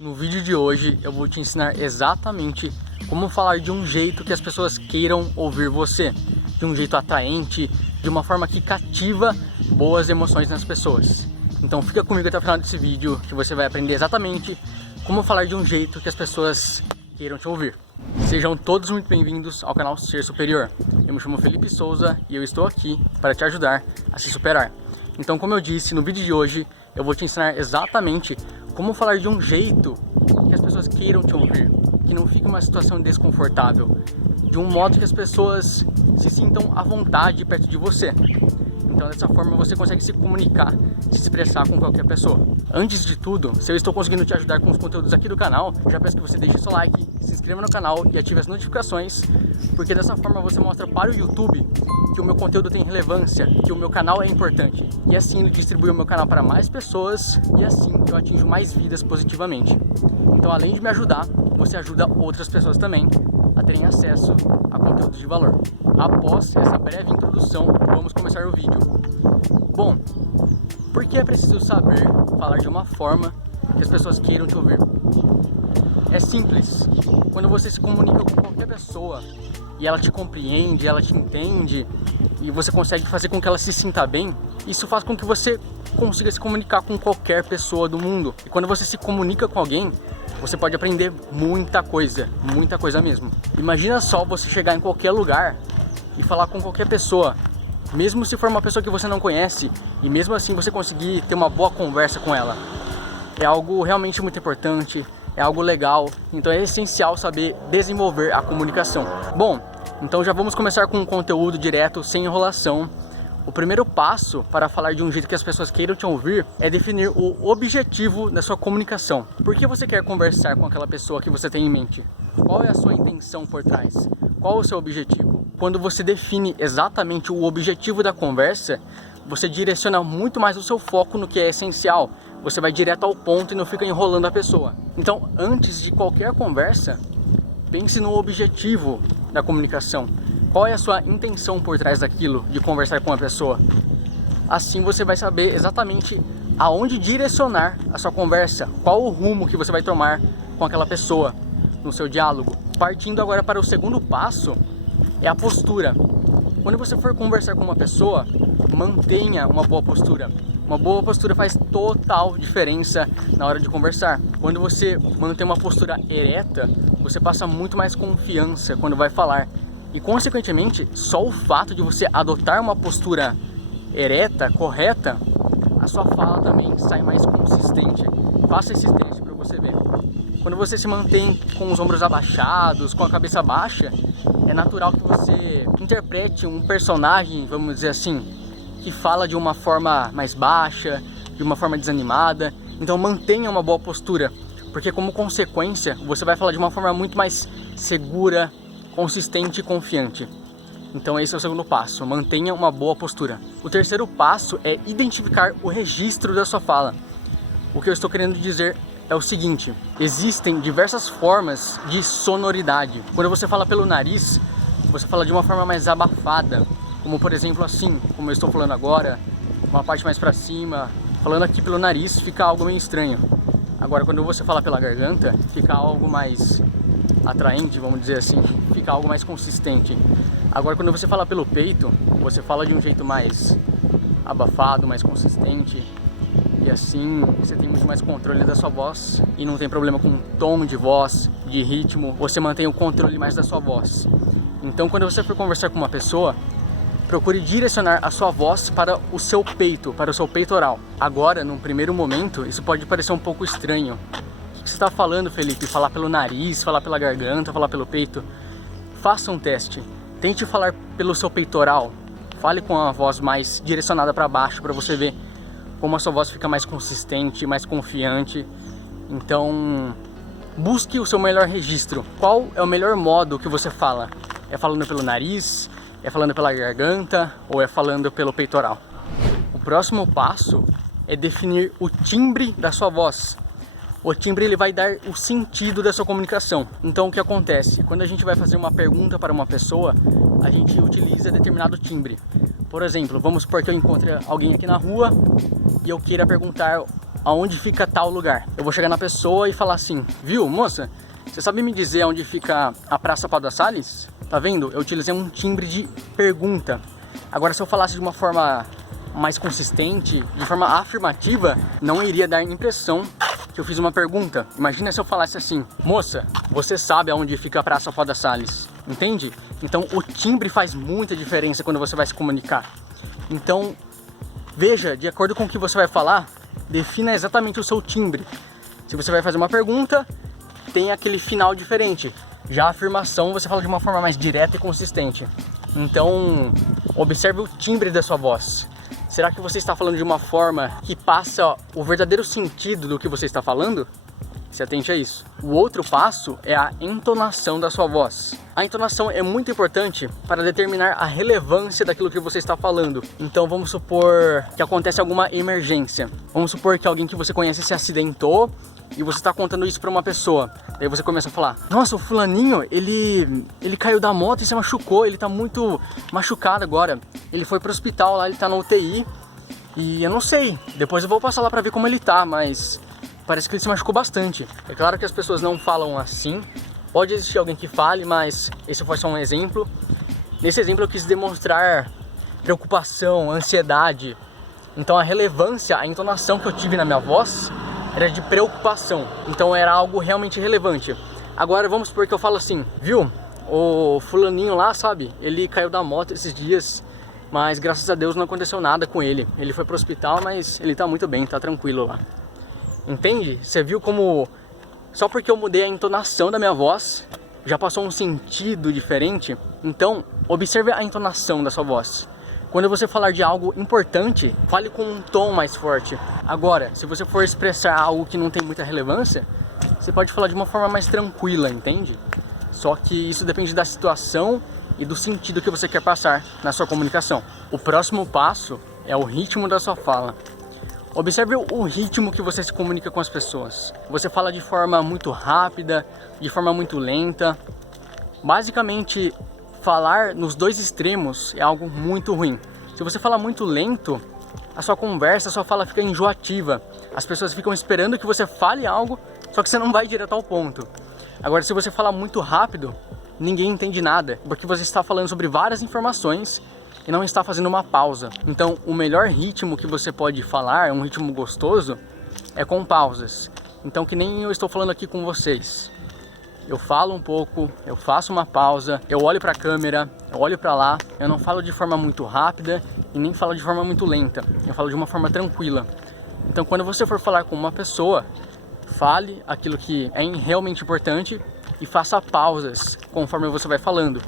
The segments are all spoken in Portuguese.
No vídeo de hoje eu vou te ensinar exatamente como falar de um jeito que as pessoas queiram ouvir você, de um jeito atraente, de uma forma que cativa boas emoções nas pessoas. Então fica comigo até o final desse vídeo que você vai aprender exatamente como falar de um jeito que as pessoas queiram te ouvir. Sejam todos muito bem-vindos ao canal Ser Superior. Eu me chamo Felipe Souza e eu estou aqui para te ajudar a se superar. Então, como eu disse, no vídeo de hoje eu vou te ensinar exatamente como falar de um jeito que as pessoas queiram te ouvir, que não fique uma situação desconfortável, de um modo que as pessoas se sintam à vontade perto de você. Então dessa forma você consegue se comunicar, se expressar com qualquer pessoa. Antes de tudo, se eu estou conseguindo te ajudar com os conteúdos aqui do canal, já peço que você deixe seu like, se inscreva no canal e ative as notificações, porque dessa forma você mostra para o YouTube que o meu conteúdo tem relevância, que o meu canal é importante. E assim ele distribui o meu canal para mais pessoas e assim eu atinjo mais vidas positivamente. Então além de me ajudar, você ajuda outras pessoas também a terem acesso a conteúdos de valor. Após essa breve introdução, vamos começar o vídeo. Bom, por que é preciso saber falar de uma forma que as pessoas queiram te ouvir? É simples. Quando você se comunica com qualquer pessoa e ela te compreende, ela te entende e você consegue fazer com que ela se sinta bem, isso faz com que você consiga se comunicar com qualquer pessoa do mundo. E quando você se comunica com alguém, você pode aprender muita coisa mesmo. Imagina só você chegar em qualquer lugar e falar com qualquer pessoa, mesmo se for uma pessoa que você não conhece, e mesmo assim você conseguir ter uma boa conversa com ela. É algo realmente muito importante, é algo legal, então é essencial saber desenvolver a comunicação. Bom, então já vamos começar com um conteúdo direto, sem enrolação. O primeiro passo para falar de um jeito que as pessoas queiram te ouvir é definir o objetivo da sua comunicação. Por que você quer conversar com aquela pessoa que você tem em mente? Qual é a sua intenção por trás? Qual o seu objetivo? Quando você define exatamente o objetivo da conversa, você direciona muito mais o seu foco no que é essencial. Você vai direto ao ponto e não fica enrolando a pessoa. Então, antes de qualquer conversa, pense no objetivo da comunicação. Qual é a sua intenção por trás daquilo, de conversar com a pessoa? Assim você vai saber exatamente aonde direcionar a sua conversa, qual o rumo que você vai tomar com aquela pessoa no seu diálogo. Partindo agora para o segundo passo, é a postura. Quando você for conversar com uma pessoa, mantenha uma boa postura. Uma boa postura faz total diferença na hora de conversar. Quando você mantém uma postura ereta, você passa muito mais confiança quando vai falar. E consequentemente, só o fato de você adotar uma postura ereta, correta, a sua fala também sai mais consistente. Faça esse teste para você ver. Quando você se mantém com os ombros abaixados, com a cabeça baixa, é natural que você interprete um personagem, vamos dizer assim, que fala de uma forma mais baixa, de uma forma desanimada. Então mantenha uma boa postura, porque como consequência, você vai falar de uma forma muito mais segura, consistente e confiante. Então esse é o segundo passo, mantenha uma boa postura. O terceiro passo é identificar o registro da sua fala. O que eu estou querendo dizer é o seguinte: existem diversas formas de sonoridade. Quando você fala pelo nariz, você fala de uma forma mais abafada, como por exemplo assim, como eu estou falando agora, uma parte mais para cima. Falando aqui pelo nariz fica algo meio estranho. Agora quando você fala pela garganta, fica algo mais atraente, vamos dizer assim, fica algo mais consistente. Agora quando você fala pelo peito, você fala de um jeito mais abafado, mais consistente, e assim você tem muito mais controle da sua voz e não tem problema com tom de voz, de ritmo, você mantém o controle mais da sua voz. Então quando você for conversar com uma pessoa, procure direcionar a sua voz para o seu peito, para o seu peitoral. Agora, num primeiro momento, isso pode parecer um pouco estranho. O que você está falando, Felipe? Falar pelo nariz, falar pela garganta, falar pelo peito? Faça um teste. Tente falar pelo seu peitoral. Fale com a voz mais direcionada para baixo para você ver como a sua voz fica mais consistente, mais confiante. Então, busque o seu melhor registro. Qual é o melhor modo que você fala? É falando pelo nariz? É falando pela garganta? Ou é falando pelo peitoral? O próximo passo é definir o timbre da sua voz. O timbre ele vai dar o sentido da sua comunicação. Então o que acontece? Quando a gente vai fazer uma pergunta para uma pessoa, a gente utiliza determinado timbre. Por exemplo, vamos supor que eu encontre alguém aqui na rua e eu queira perguntar aonde fica tal lugar. Eu vou chegar na pessoa e falar assim, viu, moça, você sabe me dizer onde fica a Praça Pau das Sales? Tá vendo? Eu utilizei um timbre de pergunta. Agora, se eu falasse de uma forma mais consistente, de forma afirmativa, não iria dar a impressão que eu fiz uma pergunta. Imagina se eu falasse assim, moça, você sabe aonde fica a Praça Pau das Sales? Entende? Então, o timbre faz muita diferença quando você vai se comunicar. Então, veja, de acordo com o que você vai falar, defina exatamente o seu timbre. Se você vai fazer uma pergunta, tem aquele final diferente. Já a afirmação, você fala de uma forma mais direta e consistente. Então, observe o timbre da sua voz. Será que você está falando de uma forma que passa o verdadeiro sentido do que você está falando? Se atente a isso. O outro passo é a entonação da sua voz. A entonação é muito importante para determinar a relevância daquilo que você está falando. Então vamos supor que acontece alguma emergência. Vamos supor que alguém que você conhece se acidentou e você está contando isso para uma pessoa. Daí você começa a falar, nossa, o fulaninho, ele caiu da moto e se machucou, ele está muito machucado agora. Ele foi para o hospital lá, ele está na UTI e eu não sei, depois eu vou passar lá para ver como ele tá, mas parece que ele se machucou bastante. É claro que as pessoas não falam assim, pode existir alguém que fale, mas esse foi só um exemplo. Nesse exemplo eu quis demonstrar preocupação, ansiedade. Então a relevância, a entonação que eu tive na minha voz era de preocupação. Então era algo realmente relevante. Agora vamos supor que eu falo assim, viu? O fulaninho lá, sabe? Ele caiu da moto esses dias, mas graças a Deus não aconteceu nada com ele. Ele foi pro hospital, mas ele tá muito bem, tá tranquilo lá. Entende? Você viu como só porque eu mudei a entonação da minha voz, já passou um sentido diferente? Então, observe a entonação da sua voz. Quando você falar de algo importante, fale com um tom mais forte. Agora, se você for expressar algo que não tem muita relevância, você pode falar de uma forma mais tranquila, entende? Só que isso depende da situação e do sentido que você quer passar na sua comunicação. O próximo passo é o ritmo da sua fala. Observe o ritmo que você se comunica com as pessoas. Você fala de forma muito rápida, de forma muito lenta. Basicamente, falar nos dois extremos é algo muito ruim. Se você fala muito lento, a sua conversa, a sua fala fica enjoativa. As pessoas ficam esperando que você fale algo, só que você não vai direto ao ponto. Agora, se você falar muito rápido, ninguém entende nada, porque você está falando sobre várias informações e não está fazendo uma pausa. Então, o melhor ritmo que você pode falar, um ritmo gostoso, é com pausas. Então, que nem eu estou falando aqui com vocês. Eu falo um pouco, eu faço uma pausa, eu olho para a câmera, eu olho para lá. Eu não falo de forma muito rápida e nem falo de forma muito lenta. Eu falo de uma forma tranquila. Então, quando você for falar com uma pessoa, fale aquilo que é realmente importante e faça pausas conforme você vai falando.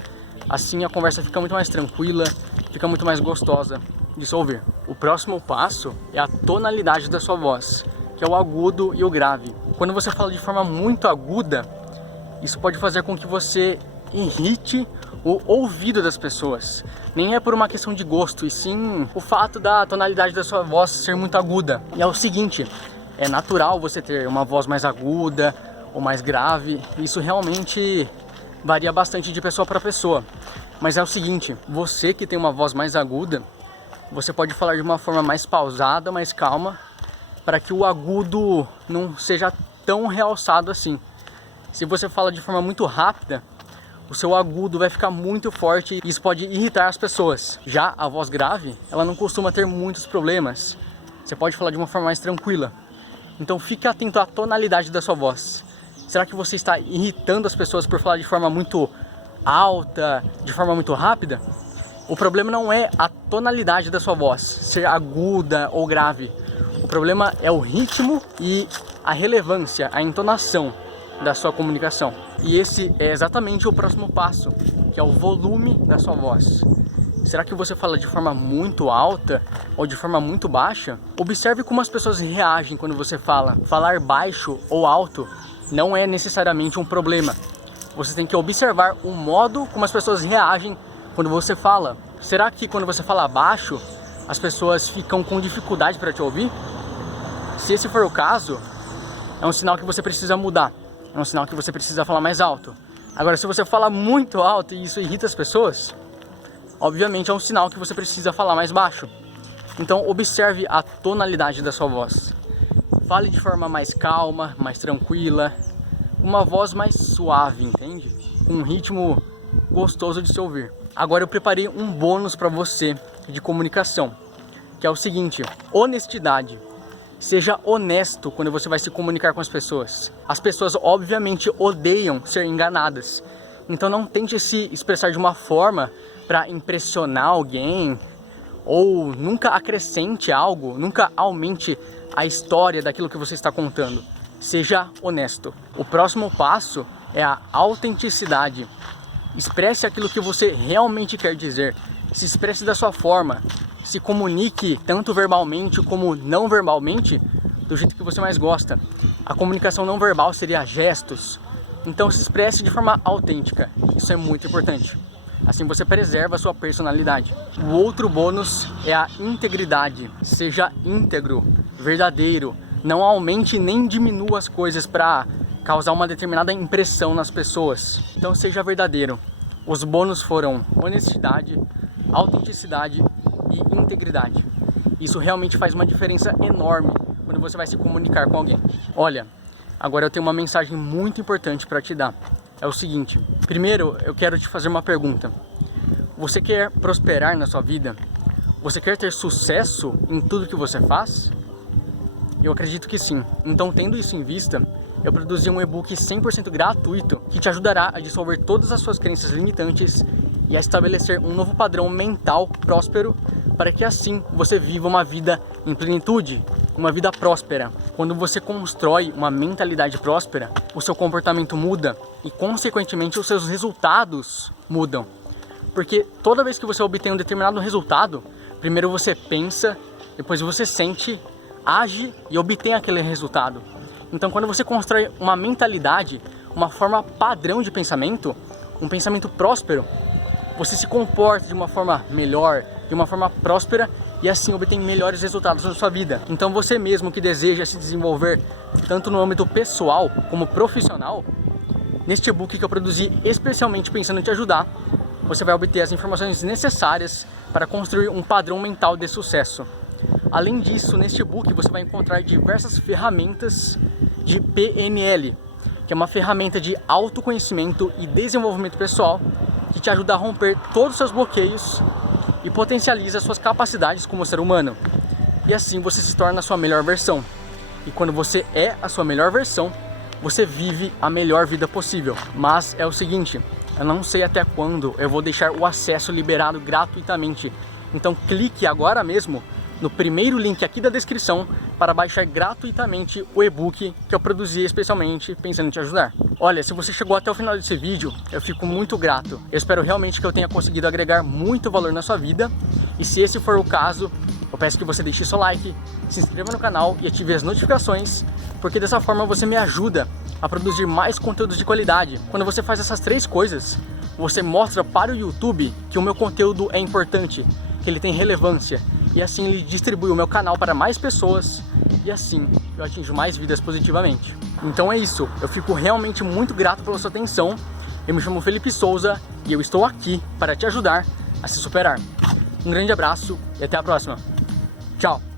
Assim a conversa fica muito mais tranquila, fica muito mais gostosa de se ouvir. O próximo passo é a tonalidade da sua voz, que é o agudo e o grave. Quando você fala de forma muito aguda, isso pode fazer com que você irrite o ouvido das pessoas. Nem é por uma questão de gosto, e sim o fato da tonalidade da sua voz ser muito aguda. E é o seguinte, é natural você ter uma voz mais aguda ou mais grave. Isso realmente varia bastante de pessoa para pessoa. Mas é o seguinte, você que tem uma voz mais aguda, você pode falar de uma forma mais pausada, mais calma, para que o agudo não seja tão realçado assim. Se você fala de forma muito rápida, o seu agudo vai ficar muito forte e isso pode irritar as pessoas. Já a voz grave, ela não costuma ter muitos problemas. Você pode falar de uma forma mais tranquila. Então fique atento à tonalidade da sua voz. Será que você está irritando as pessoas por falar de forma muito alta, de forma muito rápida? O problema não é a tonalidade da sua voz, ser aguda ou grave. O problema é o ritmo e a relevância, a entonação da sua comunicação. E esse é exatamente o próximo passo, que é o volume da sua voz. Será que você fala de forma muito alta ou de forma muito baixa? Observe como as pessoas reagem quando você fala. Falar baixo ou alto não é necessariamente um problema. Você tem que observar o modo como as pessoas reagem quando você fala. Será que quando você fala baixo, as pessoas ficam com dificuldade para te ouvir? Se esse for o caso, é um sinal que você precisa mudar. É um sinal que você precisa falar mais alto. Agora, se você fala muito alto e isso irrita as pessoas, obviamente é um sinal que você precisa falar mais baixo. Então, observe a tonalidade da sua voz. Fale de forma mais calma, mais tranquila, uma voz mais suave, entende? Um ritmo gostoso de se ouvir. Agora eu preparei um bônus para você de comunicação, que é o seguinte: honestidade. Seja honesto quando você vai se comunicar com as pessoas. As pessoas obviamente odeiam ser enganadas. Então não tente se expressar de uma forma para impressionar alguém, ou nunca acrescente algo, nunca aumente a história daquilo que você está contando. Seja honesto. O próximo passo é a autenticidade. Expresse aquilo que você realmente quer dizer. Se expresse da sua forma. Se comunique tanto verbalmente como não verbalmente do jeito que você mais gosta. A comunicação não verbal seria gestos. Então se expresse de forma autêntica. Isso é muito importante. Assim você preserva a sua personalidade. O outro bônus é a integridade. Seja íntegro, verdadeiro. Não aumente nem diminua as coisas para causar uma determinada impressão nas pessoas. Então seja verdadeiro. Os bônus foram honestidade, autenticidade e integridade. Isso realmente faz uma diferença enorme quando você vai se comunicar com alguém. Olha, agora eu tenho uma mensagem muito importante para te dar. É o seguinte: primeiro eu quero te fazer uma pergunta. Você quer prosperar na sua vida? Você quer ter sucesso em tudo que você faz? Eu acredito que sim. Então, tendo isso em vista, eu produzi um e-book 100% gratuito que te ajudará a dissolver todas as suas crenças limitantes e a estabelecer um novo padrão mental próspero, para que assim você viva uma vida em plenitude, uma vida próspera. Quando você constrói uma mentalidade próspera, o seu comportamento muda e, consequentemente, os seus resultados mudam. Porque toda vez que você obtém um determinado resultado, primeiro você pensa, depois você sente, age e obtém aquele resultado. Então, quando você constrói uma mentalidade, uma forma padrão de pensamento, um pensamento próspero, você se comporta de uma forma melhor, de uma forma próspera, e assim obtém melhores resultados na sua vida. Então você mesmo que deseja se desenvolver tanto no âmbito pessoal como profissional, neste e-book que eu produzi especialmente pensando em te ajudar, você vai obter as informações necessárias para construir um padrão mental de sucesso. Além disso, neste e-book você vai encontrar diversas ferramentas de PNL, que é uma ferramenta de autoconhecimento e desenvolvimento pessoal que te ajuda a romper todos os seus bloqueios e potencializa suas capacidades como ser humano. E assim você se torna a sua melhor versão. E quando você é a sua melhor versão, você vive a melhor vida possível. Mas é o seguinte, eu não sei até quando eu vou deixar o acesso liberado gratuitamente. Então clique agora mesmo no primeiro link aqui da descrição para baixar gratuitamente o e-book que eu produzi especialmente pensando em te ajudar. Olha, se você chegou até o final desse vídeo, eu fico muito grato. Eu espero realmente que eu tenha conseguido agregar muito valor na sua vida. E se esse for o caso, eu peço que você deixe seu like, se inscreva no canal e ative as notificações, porque dessa forma você me ajuda a produzir mais conteúdos de qualidade. Quando você faz essas três coisas, você mostra para o YouTube que o meu conteúdo é importante, que ele tem relevância, e assim ele distribui o meu canal para mais pessoas, e assim eu atinjo mais vidas positivamente. Então é isso, eu fico realmente muito grato pela sua atenção. Eu me chamo Felipe Souza e eu estou aqui para te ajudar a se superar. Um grande abraço e até a próxima. Tchau!